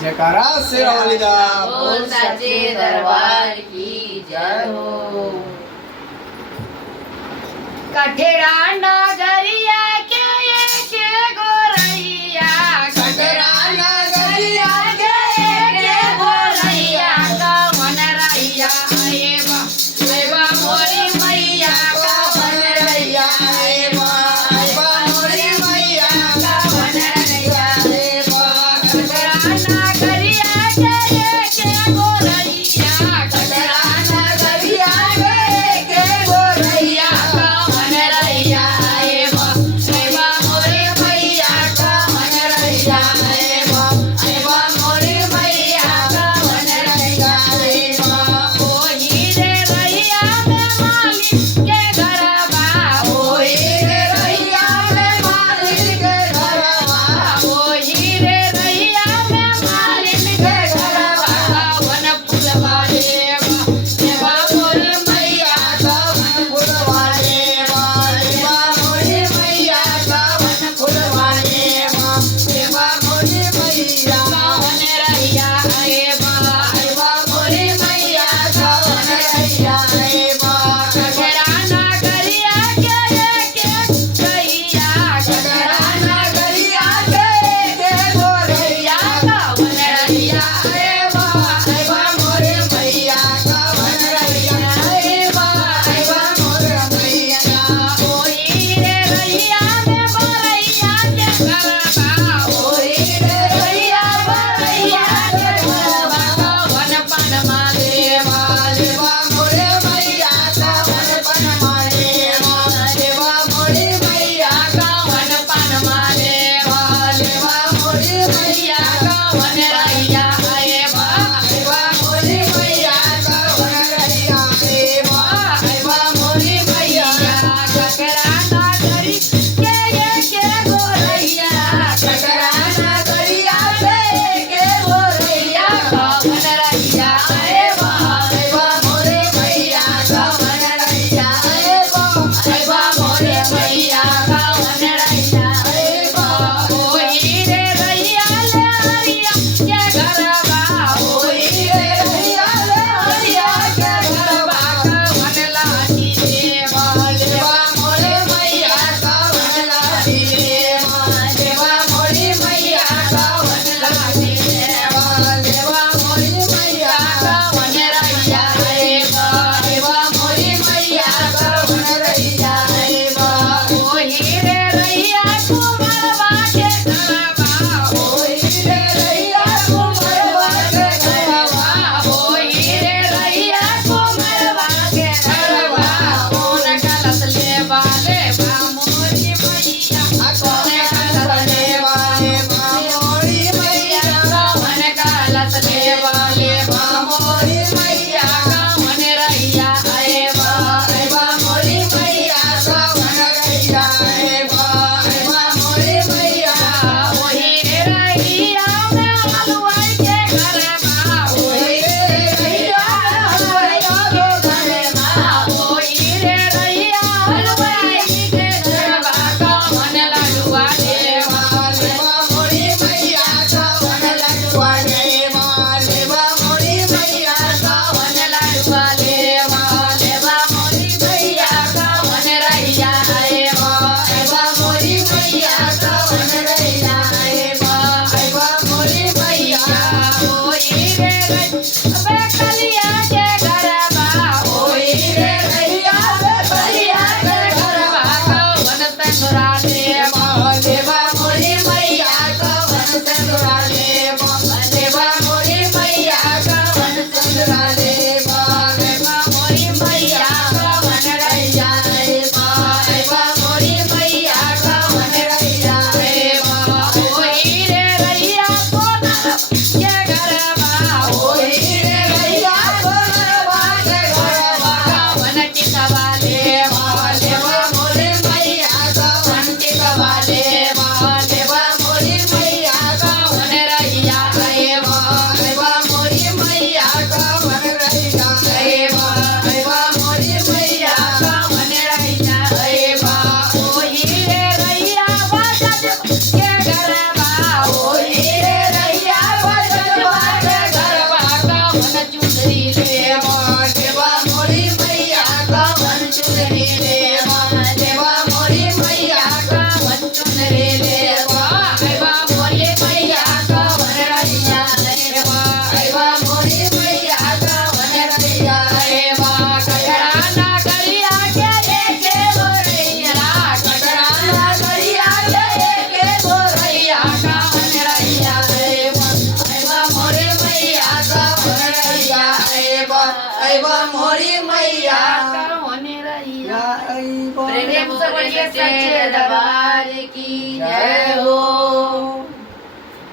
जयकारा शेरावाली दा बोल साचे दरबार की जय हो। कठेड़ा नगरिया के गोरैया, कठेड़ा नगरिया के गोरैया, कवन रैया आए बा मोरी मैया, कवन रैया आए बा मोरी मैया, कवन रैया आए बा। कठेड़ा नगरिया के गोरैया, कठेड़ा नगरिया के गोरैया, कवन रैया आए बा मोरी मैया, कवन रैया आए बा मोरी मैया, कवन रैया आए बा। ओही रे रैया में मालिक के घरवा, ओही रे रैया में मालिक के घरवा, ओही रे रैया में मालिक के घरवा, कवन फुलवा देवा मोरी मैया, कवन फुलवा देवा मोरी मैया, कवन फुलवा देवा मोरी मैया, कवन रैया आए बा मोरी मैया, कवन रैया आए बा। कठेड़ा नगरिया के गैया, कठेड़ा नगरिया के गोरैया, कवन रैया आए बा मोरी मैया, कवन रैया आए बा मोरी मैया। ओही रे रैया में बरैया के घरवा, ओही रे रैया ऐवा मोरी मैया होने रही प्रेम से बोलिए सच्चे दरबार की जय हो।